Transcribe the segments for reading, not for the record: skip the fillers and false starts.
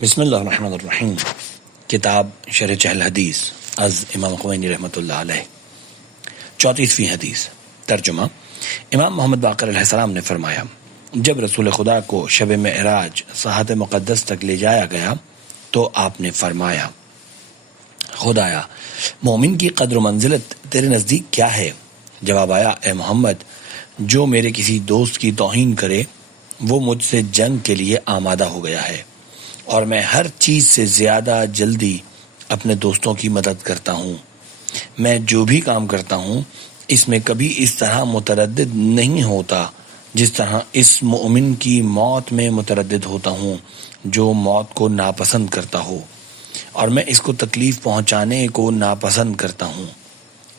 بسم اللہ الرحمن الرحیم. کتاب شرح چہل حدیث از امام خمینی رحمۃ اللہ علیہ. 34ویں حدیث. ترجمہ. امام محمد باقر علیہ السلام نے فرمایا، جب رسول خدا کو شب معراج ساحت مقدس تک لے جایا گیا تو آپ نے فرمایا، خدایا مومن کی قدر و منزلت تیرے نزدیک کیا ہے؟ جواب آیا، اے محمد، جو میرے کسی دوست کی توہین کرے وہ مجھ سے جنگ کے لیے آمادہ ہو گیا ہے، اور میں ہر چیز سے زیادہ جلدی اپنے دوستوں کی مدد کرتا ہوں. میں جو بھی کام کرتا ہوں اس میں کبھی اس طرح متردد نہیں ہوتا جس طرح اس مومن کی موت میں متردد ہوتا ہوں جو موت کو ناپسند کرتا ہو، اور میں اس کو تکلیف پہنچانے کو ناپسند کرتا ہوں.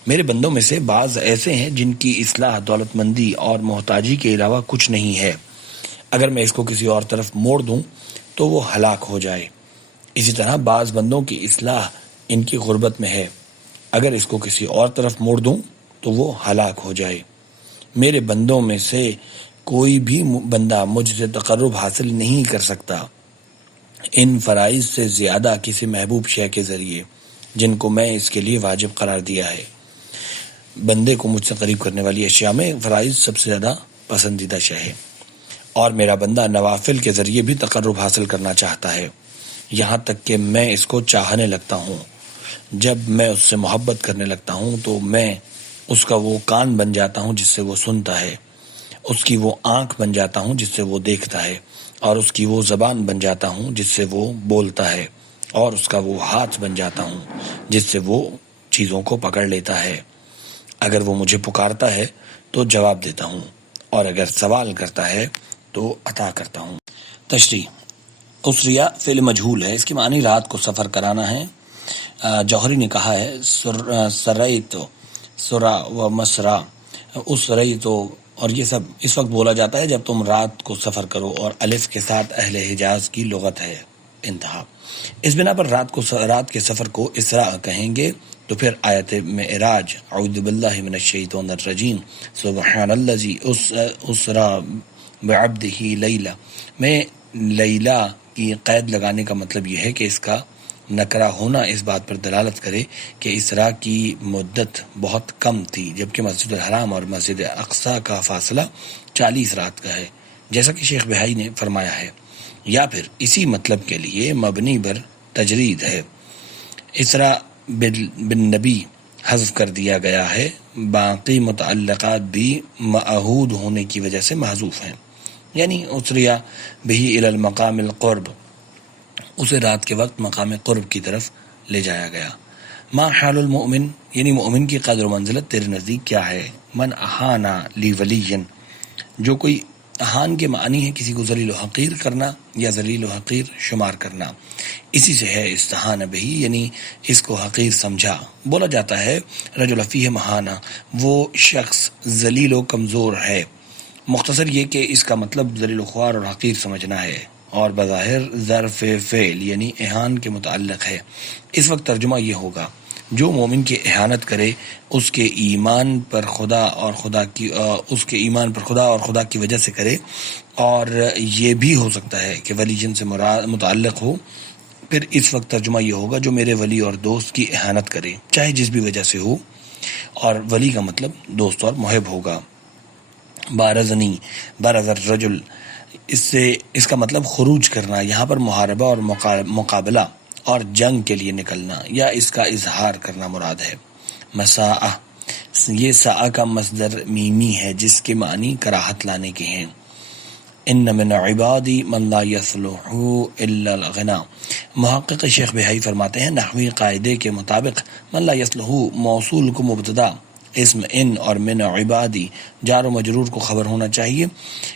میرے بندوں میں سے بعض ایسے ہیں جن کی اصلاح دولت مندی اور محتاجی کے علاوہ کچھ نہیں ہے. اگر میں اس کو کسی اور طرف موڑ دوں تو وہ ہلاک ہو جائے. اسی طرح بعض بندوں کی اصلاح ان کی غربت میں ہے. اگر اس کو کسی اور طرف موڑ دوں تو وہ ہلاک ہو جائے. میرے بندوں میں سے کوئی بھی بندہ مجھ سے تقرب حاصل نہیں کر سکتا ان فرائض سے زیادہ کسی محبوب شے کے ذریعے جن کو میں اس کے لیے واجب قرار دیا ہے. بندے کو مجھ سے قریب کرنے والی اشیاء میں فرائض سب سے زیادہ پسندیدہ شے ہے، اور میرا بندہ نوافل کے ذریعے بھی تقرب حاصل کرنا چاہتا ہے، یہاں تک کہ میں اس کو چاہنے لگتا ہوں. جب میں اس سے محبت کرنے لگتا ہوں تو میں اس کا وہ کان بن جاتا ہوں جس سے وہ سنتا ہے، اس کی وہ آنکھ بن جاتا ہوں جس سے وہ دیکھتا ہے، اور اس کی وہ زبان بن جاتا ہوں جس سے وہ بولتا ہے، اور اس کا وہ ہاتھ بن جاتا ہوں جس سے وہ چیزوں کو پکڑ لیتا ہے. اگر وہ مجھے پکارتا ہے تو جواب دیتا ہوں، اور اگر سوال کرتا ہے تو عطا کرتا ہوں. تشریح. اسریہ فعل مجہول ہے، اس کی معنی رات کو سفر کرانا ہے. جوہری نے کہا ہے سریتو سرا و مسرا اسریتو، اور یہ سب اس وقت بولا جاتا ہے جب تم رات کو سفر کرو، اور الف کے ساتھ اہل حجاز کی لغت ہے. انتہا. اس بنا پر رات کے سفر کو اسراء کہیں گے تو پھر آیت معراج اعوذ باللہ من الشیطان الرجیم سبحان الذی اسرا بعبدہ لیلا میں لیلا کی قید لگانے کا مطلب یہ ہے کہ اس کا نکرہ ہونا اس بات پر دلالت کرے کہ اسراء کی مدت بہت کم تھی، جبکہ مسجد الحرام اور مسجد اقصی کا فاصلہ 40 رات کا ہے، جیسا کہ شیخ بہائی نے فرمایا ہے. یا پھر اسی مطلب کے لیے مبنی بر تجرید ہے. اسراء بالنبی حذف کر دیا گیا ہے، باقی متعلقات بھی معہود ہونے کی وجہ سے محذوف ہیں. یعنی اسریا بہی الی المقام القرب، اسے رات کے وقت مقام قرب کی طرف لے جایا گیا. ما حال المؤمن، یعنی مومن کی قدر و منزلت تیرے نزدیک کیا ہے؟ من احانا لی ولین، جو کوئی احان کے معنی ہے کسی کو ذلیل و حقیر کرنا یا ذلیل و حقیر شمار کرنا، اسی سے ہے استحان بہی، یعنی اس کو حقیر سمجھا. بولا جاتا ہے رجل فیہ مہانا، وہ شخص ذلیل و کمزور ہے. مختصر یہ کہ اس کا مطلب ذلیل و خوار اور حقیر سمجھنا ہے، اور بظاہر ظرف فعل یعنی احان کے متعلق ہے. اس وقت ترجمہ یہ ہوگا، جو مومن کی احانت کرے اس کے ایمان پر خدا اور خدا کی وجہ سے کرے، اور یہ بھی ہو سکتا ہے کہ ولی جن سے متعلق ہو. پھر اس وقت ترجمہ یہ ہوگا، جو میرے ولی اور دوست کی احانت کرے چاہے جس بھی وجہ سے ہو، اور ولی کا مطلب دوست اور محب ہوگا. بارزنی برز الرجل، اس کا مطلب خروج کرنا، یہاں پر محاربہ اور مقابلہ اور جنگ کے لیے نکلنا یا اس کا اظہار کرنا مراد ہے. مساء، یہ ساء کا مصدر میمی ہے جس کے معنی کراہت لانے کے ہیں. ان من عبادی من لا یصلح الا الغنا، محقق شیخ بہائی فرماتے ہیں نحوی قاعدے کے مطابق من لا یصلح موصول کو مبتدا، اسم ان اور من عبادی جار و مجرور کو خبر ہونا چاہیے.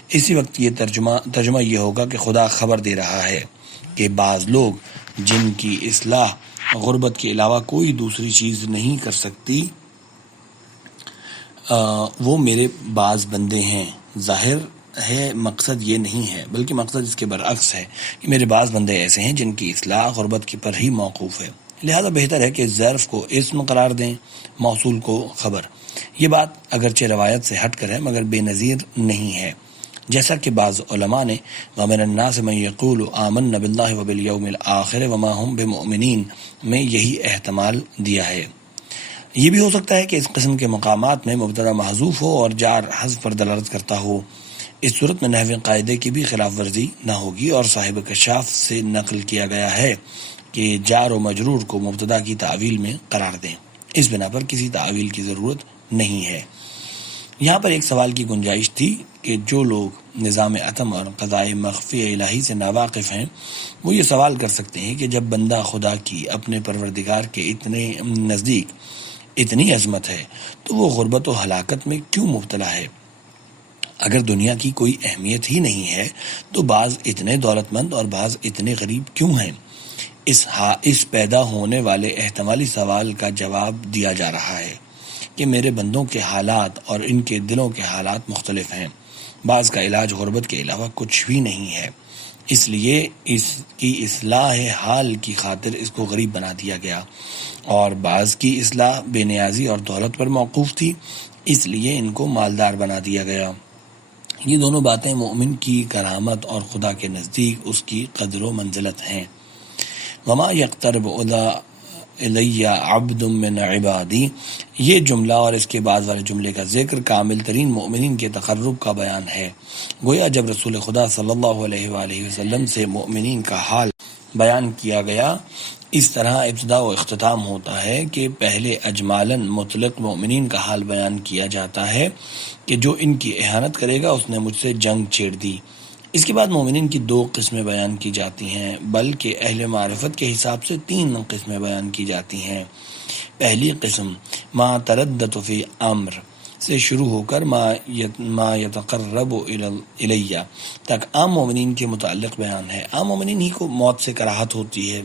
اسی وقت یہ ترجمہ یہ ہوگا کہ خدا خبر دے رہا ہے کہ بعض لوگ جن کی اصلاح غربت کے علاوہ کوئی دوسری چیز نہیں کر سکتی وہ میرے بعض بندے ہیں. ظاہر ہے مقصد یہ نہیں ہے، بلکہ مقصد اس کے برعکس ہے کہ میرے بعض بندے ایسے ہیں جن کی اصلاح غربت کی پر ہی موقوف ہے. لہذا بہتر ہے کہ ظرف کو اسم قرار دیں، موصول کو خبر. یہ بات اگرچہ روایت سے ہٹ کر ہے مگر بے نظیر نہیں ہے. جیسا کہ بعض علماء نے وَمِنَ النَّاسِ مَن يَقُولُ آمَنَّا بِاللَّهِ وَبِالْيَوْمِ الْآخِرِ وَمَا هُمْ بِمُؤْمِنِينَ میں یہی احتمال دیا ہے۔ یہ بھی ہو سکتا ہے کہ اس قسم کے مقامات میں مبتدا محذوف ہو اور جار حذف پر دلالت کرتا ہو۔ اس صورت میں نحوی قاعدے کی بھی خلاف ورزی نہ ہوگی، اور صاحب کشاف سے نقل کیا گیا ہے کہ جار و مجرور کو مبتدا کی تعویل میں قرار دیں، اس بنا پر کسی تعویل کی ضرورت نہیں ہے۔ یہاں پر ایک سوال کی گنجائش تھی کہ جو لوگ نظام اتم اور قضائے مخفی الہی سے ناواقف ہیں وہ یہ سوال کر سکتے ہیں کہ جب بندہ خدا کی اپنے پروردگار کے اتنے نزدیک اتنی عظمت ہے تو وہ غربت و ہلاکت میں کیوں مبتلا ہے؟ اگر دنیا کی کوئی اہمیت ہی نہیں ہے تو بعض اتنے دولت مند اور بعض اتنے غریب کیوں ہیں؟ اس پیدا ہونے والے احتمالی سوال کا جواب دیا جا رہا ہے کہ میرے بندوں کے حالات اور ان کے دلوں کے حالات مختلف ہیں۔ بعض کا علاج غربت کے علاوہ کچھ بھی نہیں ہے، اس لیے اس کی اصلاح حال کی خاطر اس کو غریب بنا دیا گیا، اور بعض کی اصلاح بے نیازی اور دولت پر موقوف تھی، اس لیے ان کو مالدار بنا دیا گیا۔ یہ دونوں باتیں مومن کی کرامت اور خدا کے نزدیک اس کی قدر و منزلت ہیں۔ وما یقترب الی عبد من عبادی، یہ جملہ اور اس کے بعد والے جملے کا ذکر کامل ترین مومنین کے تقرب کا بیان ہے۔ گویا جب رسول خدا صلی اللہ علیہ وآلہ وسلم سے مومنین کا حال بیان کیا گیا، اس طرح ابتدا و اختتام ہوتا ہے کہ پہلے اجمالاً مطلق مومنین کا حال بیان کیا جاتا ہے کہ جو ان کی اہانت کرے گا اس نے مجھ سے جنگ چھیڑ دی۔ اس کے بعد مومنین کی 2 قسمیں بیان کی جاتی ہیں، بلکہ اہل معرفت کے حساب سے 3 قسمیں بیان کی جاتی ہیں۔ پہلی قسم ما تردد فی امر سے شروع ہو کر ما یتقرب الیہ تک عام مومنین کے متعلق بیان ہے۔ عام مومنین ہی کو موت سے کراہت ہوتی ہے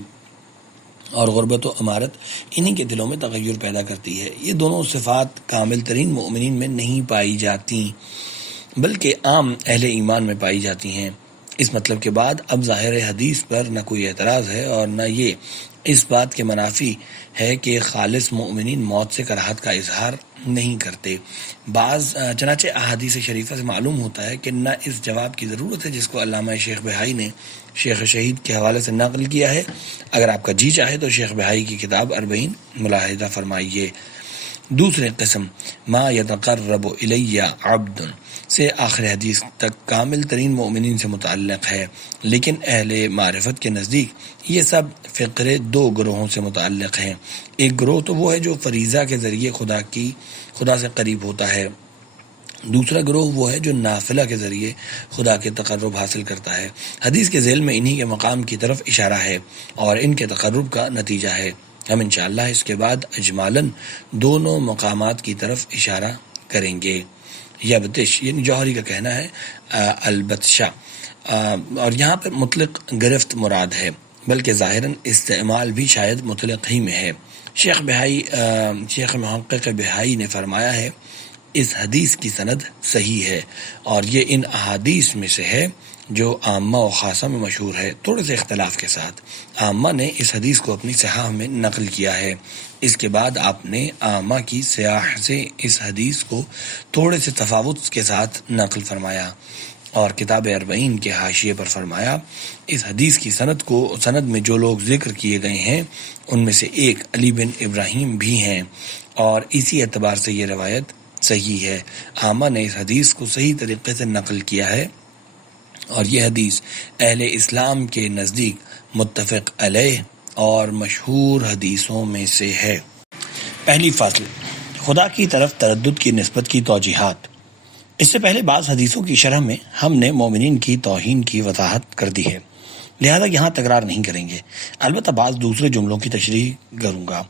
اور غربت و امارت انہی کے دلوں میں تغیر پیدا کرتی ہے۔ یہ دونوں صفات کامل ترین مومنین میں نہیں پائی جاتی بلکہ عام اہل ایمان میں پائی جاتی ہیں۔ اس مطلب کے بعد اب ظاہر حدیث پر نہ کوئی اعتراض ہے اور نہ یہ اس بات کے منافی ہے کہ خالص مومنین موت سے کراہت کا اظہار نہیں کرتے۔ چنانچہ احادیث شریفہ سے معلوم ہوتا ہے کہ نہ اس جواب کی ضرورت ہے جس کو علامہ شیخ بہائی نے شیخ شہید کے حوالے سے نقل کیا ہے۔ اگر آپ کا جی چاہے تو شیخ بہائی کی کتاب 40 ملاحظہ فرمائیے۔ دوسرے قسم ما یتقرب الی عبد سے آخر حدیث تک کامل ترین مومنین سے متعلق ہے، لیکن اہل معرفت کے نزدیک یہ سب فقرے 2 گروہوں سے متعلق ہیں۔ ایک گروہ تو وہ ہے جو فریضہ کے ذریعے خدا سے قریب ہوتا ہے، دوسرا گروہ وہ ہے جو نافلہ کے ذریعے خدا کے تقرب حاصل کرتا ہے۔ حدیث کے ذیل میں انہی کے مقام کی طرف اشارہ ہے اور ان کے تقرب کا نتیجہ ہے۔ ہم انشاءاللہ اس کے بعد اجمالاً دونوں مقامات کی طرف اشارہ کریں گے۔ یبتش یعنی جوہری کا کہنا ہے البتشا، اور یہاں پر مطلق گرفت مراد ہے، بلکہ ظاہراً استعمال بھی شاید مطلق ہی میں ہے۔ شیخ محقق بہائی نے فرمایا ہے اس حدیث کی سند صحیح ہے اور یہ ان احادیث میں سے ہے جو عامہ و خاصہ میں مشہور ہے، تھوڑے سے اختلاف کے ساتھ۔ عامہ نے اس حدیث کو اپنی صحاح میں نقل کیا ہے، اس کے بعد آپ نے عامہ کی صحاح سے اس حدیث کو تھوڑے سے تفاوت کے ساتھ نقل فرمایا اور کتاب 40 کے حاشیے پر فرمایا اس حدیث کی سند میں جو لوگ ذکر کیے گئے ہیں ان میں سے ایک علی بن ابراہیم بھی ہیں، اور اسی اعتبار سے یہ روایت صحیح ہے۔ عامہ نے اس حدیث کو صحیح طریقے سے نقل کیا ہے اور یہ حدیث اہل اسلام کے نزدیک متفق علیہ اور مشہور حدیثوں میں سے ہے۔ پہلی فصل خدا کی طرف تردد کی نسبت کی توجیحات۔ اس سے پہلے بعض حدیثوں کی شرح میں ہم نے مومنین کی توہین کی وضاحت کر دی ہے، لہذا یہاں تکرار نہیں کریں گے، البتہ بعض دوسرے جملوں کی تشریح کروں گا۔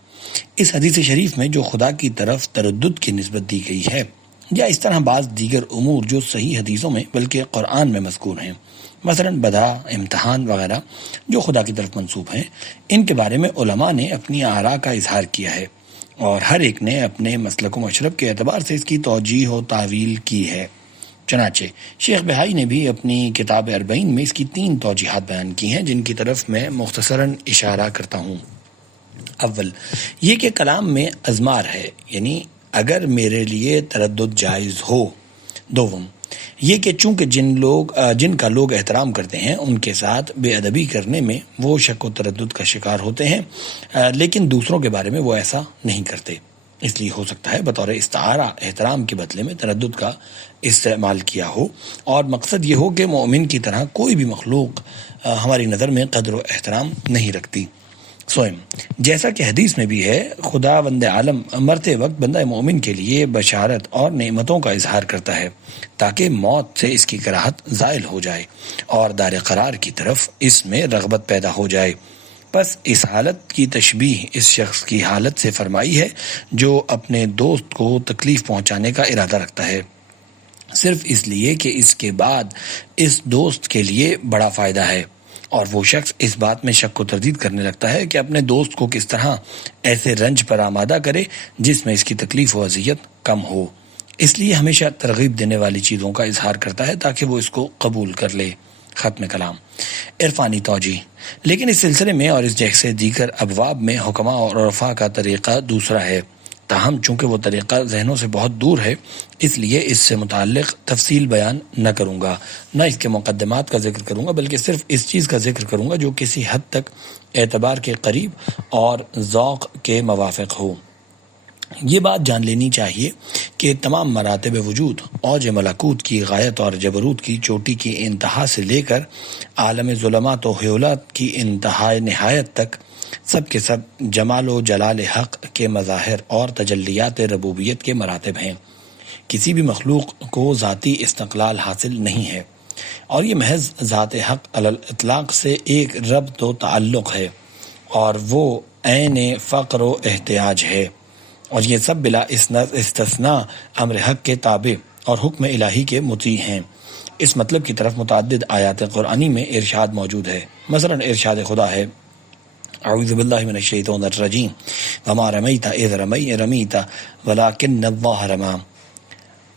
اس حدیث شریف میں جو خدا کی طرف تردد کی نسبت دی گئی ہے یا اس طرح بعض دیگر امور جو صحیح حدیثوں میں بلکہ قرآن میں مذکور ہیں، مثلا بدا، امتحان وغیرہ جو خدا کی طرف منسوب ہیں، ان کے بارے میں علماء نے اپنی آراء کا اظہار کیا ہے اور ہر ایک نے اپنے مسلک و مشرب کے اعتبار سے اس کی توجیح و تعویل کی ہے۔ چنانچہ شیخ بہائی نے بھی اپنی کتاب 40 میں اس کی 3 توجیحات بیان کی ہیں جن کی طرف میں مختصراً اشارہ کرتا ہوں۔ اول یہ کہ کلام میں اضمار ہے، یعنی اگر میرے لیے تردد جائز ہو۔ دوم یہ کہ چونکہ جن کا لوگ احترام کرتے ہیں ان کے ساتھ بے ادبی کرنے میں وہ شک و تردد کا شکار ہوتے ہیں، لیکن دوسروں کے بارے میں وہ ایسا نہیں کرتے، اس لیے ہو سکتا ہے بطور استعارہ احترام کے بدلے میں تردد کا استعمال کیا ہو، اور مقصد یہ ہو کہ مومن کی طرح کوئی بھی مخلوق ہماری نظر میں قدر و احترام نہیں رکھتی۔ سوئم جیسا کہ حدیث میں بھی ہے، خدا بند عالم مرتے وقت بندہ مومن کے لیے بشارت اور نعمتوں کا اظہار کرتا ہے تاکہ موت سے اس کی کراہت زائل ہو جائے اور دار قرار کی طرف اس میں رغبت پیدا ہو جائے۔ بس اس حالت کی تشبیہ اس شخص کی حالت سے فرمائی ہے جو اپنے دوست کو تکلیف پہنچانے کا ارادہ رکھتا ہے، صرف اس لیے کہ اس کے بعد اس دوست کے لیے بڑا فائدہ ہے، اور وہ شخص اس بات میں شک و تردید کرنے لگتا ہے کہ اپنے دوست کو کس طرح ایسے رنج پر آمادہ کرے جس میں اس کی تکلیف و اذیت کم ہو، اس لیے ہمیشہ ترغیب دینے والی چیزوں کا اظہار کرتا ہے تاکہ وہ اس کو قبول کر لے۔ ختم کلام۔ عرفانی توجیہ۔ لیکن اس سلسلے میں اور اس جیسے دیگر ابواب میں حکماء اور عرفاء کا طریقہ دوسرا ہے، تاہم چونکہ وہ طریقہ ذہنوں سے بہت دور ہے اس لیے اس سے متعلق تفصیل بیان نہ کروں گا، نہ اس کے مقدمات کا ذکر کروں گا، بلکہ صرف اس چیز کا ذکر کروں گا جو کسی حد تک اعتبار کے قریب اور ذوق کے موافق ہو۔ یہ بات جان لینی چاہیے کہ تمام مراتب وجود، اوج ملکوت کی غایت اور جبروت کی چوٹی کی انتہا سے لے کر عالم ظلمات و حیولات کی انتہا نہایت تک، سب کے سب جمال و جلال حق کے مظاہر اور تجلیات ربوبیت کے مراتب ہیں۔ کسی بھی مخلوق کو ذاتی استقلال حاصل نہیں ہے، اور یہ محض ذات حق علی الاطلاق سے ایک ربط و تعلق ہے، اور وہ عین فقر و احتیاج ہے، اور یہ سب بلا استثناء امر حق کے تابع اور حکم الہی کے مطیع ہیں۔ اس مطلب کی طرف متعدد آیات قرآنی میں ارشاد موجود ہے۔ مثلا ارشاد خدا ہے، اعوذ باللہ من الشیطان الرجیم، وما رمیت اذ رمیت ولکن اللہ رمی۔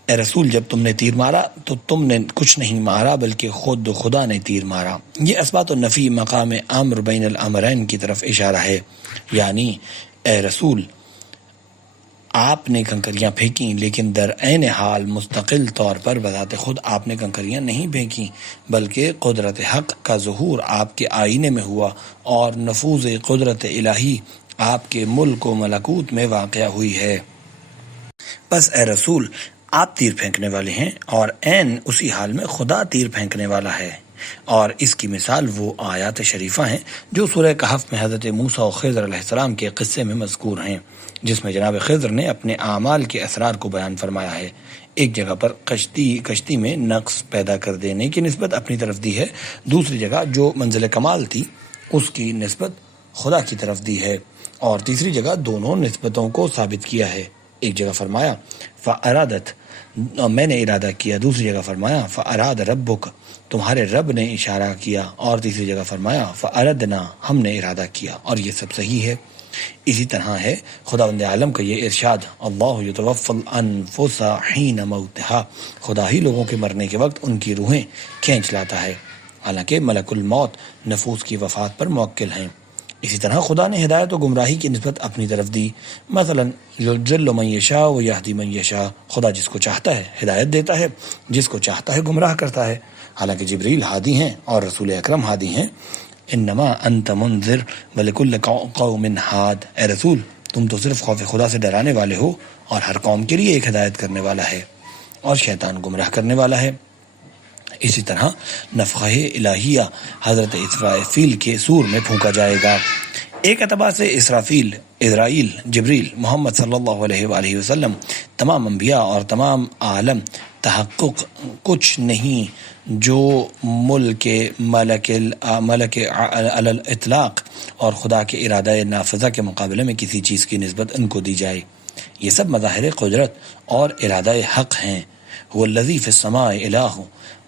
اے رسول، جب تم نے تیر مارا تو تم نے کچھ نہیں مارا بلکہ خود خدا نے تیر مارا۔ یہ اثبات النفی مقام امر بین الامرین کی طرف اشارہ ہے، یعنی اے رسول آپ نے کنکریاں پھینکیں، لیکن در عین حال مستقل طور پر بذات خود آپ نے کنکریاں نہیں پھینکیں، بلکہ قدرت حق کا ظہور آپ کے آئینے میں ہوا اور نفوذ قدرت الہی آپ کے ملک و ملکوت میں واقع ہوئی ہے۔ بس اے رسول، آپ تیر پھینکنے والے ہیں اور عین اسی حال میں خدا تیر پھینکنے والا ہے، اور اس کی مثال وہ آیات شریفہ ہیں جو سورہ کہف میں حضرت موسیٰ و خضر علیہ السلام کے قصے میں مذکور ہیں، جس میں جناب خضر نے اپنے اعمال کے اسرار کو بیان فرمایا ہے۔ ایک جگہ پر کشتی میں نقص پیدا کر دینے کی نسبت اپنی طرف دی ہے، دوسری جگہ جو منزل کمال تھی اس کی نسبت خدا کی طرف دی ہے، اور تیسری جگہ دونوں نسبتوں کو ثابت کیا ہے۔ ایک جگہ فرمایا فَأَرَادَتْ، میں نے ارادہ کیا، دوسری جگہ فرمایا فَأَرَادَ رَبُّكَ، تمہارے رب نے اشارہ کیا، اور تیسری جگہ فرمایا فَأَرَدْنَا، ہم نے ارادہ کیا، اور یہ سب صحیح ہے۔ اسی طرح ہے خداوند عالم کا یہ ارشاد، اللہ یتوفی الانفس حین موتہا، خدا ہی لوگوں کے مرنے کے وقت ان کی روحیں کھینچ لاتا ہے، حالانکہ ملک الموت نفوس کی وفات پر موکل ہیں۔ اسی طرح خدا نے ہدایت و گمراہی کی نسبت اپنی طرف دی، مثلا یضل من یشاء و یہدی من یشاء، خدا جس کو چاہتا ہے ہدایت دیتا ہے، جس کو چاہتا ہے گمراہ کرتا ہے، حالانکہ جبریل ہادی ہیں اور رسول اکرم ہادی ہیں۔ انما انت منذر ولکل قوم ہاد، اے رسول تم تو صرف خوف خدا سے ڈرانے والے ہو، اور ہر قوم کے لیے ایک ہدایت کرنے والا ہے، اور شیطان گمراہ کرنے والا ہے۔ اسی طرح نفخہ الہیہ حضرت اسرافیل کے سور میں پھونکا جائے گا۔ ایک اعتبار سے اسرائیل، جبریل، محمد صلی اللہ علیہ وآلہ وسلم، تمام انبیاء اور تمام عالم تحقق کچھ نہیں جو ملک علی الاطلاق اور خدا کے ارادہ نافذہ کے مقابلے میں کسی چیز کی نسبت ان کو دی جائے۔ یہ سب مظاہر قدرت اور ارادہ حق ہیں۔ هو الذی فی السماء الہ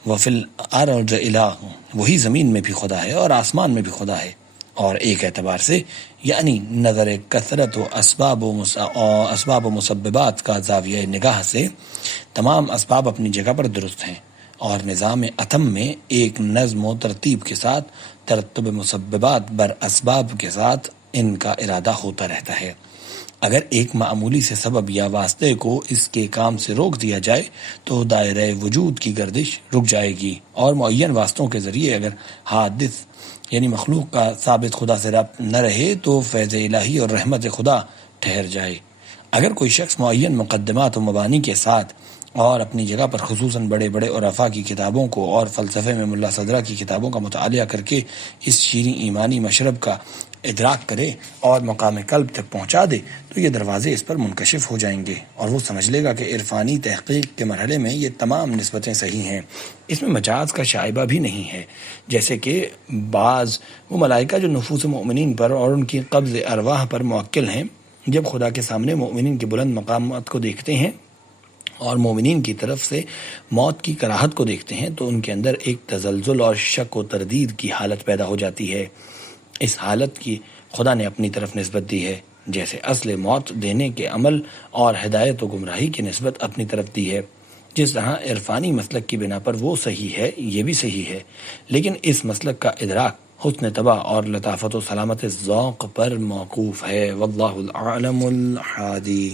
وفی الارض الہ، وہی زمین میں بھی خدا ہے اور آسمان میں بھی خدا ہے۔ اور ایک اعتبار سے یعنی نظر کثرت و اسباب و مسببات کا زاویہ نگاہ سے تمام اسباب اپنی جگہ پر درست ہیں، اور نظام اتم میں ایک نظم و ترتیب کے ساتھ ترتب مسببات بر اسباب کے ساتھ ان کا ارادہ ہوتا رہتا ہے۔ اگر ایک معمولی سے سبب یا واسطے کو اس کے کام سے روک دیا جائے تو دائرہ وجود کی گردش رک جائے گی، اور معین واسطوں کے ذریعے اگر حادث یعنی مخلوق کا ثابت خدا سے ربط نہ رہے تو فیض الہی اور رحمت خدا ٹھہر جائے۔ اگر کوئی شخص معین مقدمات و مبانی کے ساتھ اور اپنی جگہ پر خصوصاً بڑے بڑے عرفاء کی کتابوں کو اور فلسفے میں ملا صدرہ کی کتابوں کا مطالعہ کر کے اس شیریں ایمانی مشرب کا ادراک کرے اور مقام قلب تک پہنچا دے تو یہ دروازے اس پر منکشف ہو جائیں گے، اور وہ سمجھ لے گا کہ عرفانی تحقیق کے مرحلے میں یہ تمام نسبتیں صحیح ہیں، اس میں مجاز کا شائبہ بھی نہیں ہے، جیسے کہ بعض وہ ملائکہ جو نفوس مومنین پر اور ان کی قبض ارواح پر موکل ہیں، جب خدا کے سامنے مومنین کے بلند مقامات کو دیکھتے ہیں اور مومنین کی طرف سے موت کی کراہت کو دیکھتے ہیں تو ان کے اندر ایک تزلزل اور شک و تردید کی حالت پیدا ہو جاتی ہے۔ اس حالت کی خدا نے اپنی طرف نسبت دی ہے، جیسے اصل موت دینے کے عمل اور ہدایت و گمراہی کی نسبت اپنی طرف دی ہے۔ جس طرح عرفانی مسلک کی بنا پر وہ صحیح ہے، یہ بھی صحیح ہے، لیکن اس مسلک کا ادراک حسن طبع اور لطافت و سلامت ذوق پر موقوف ہے۔ واللہ العالم الحادی۔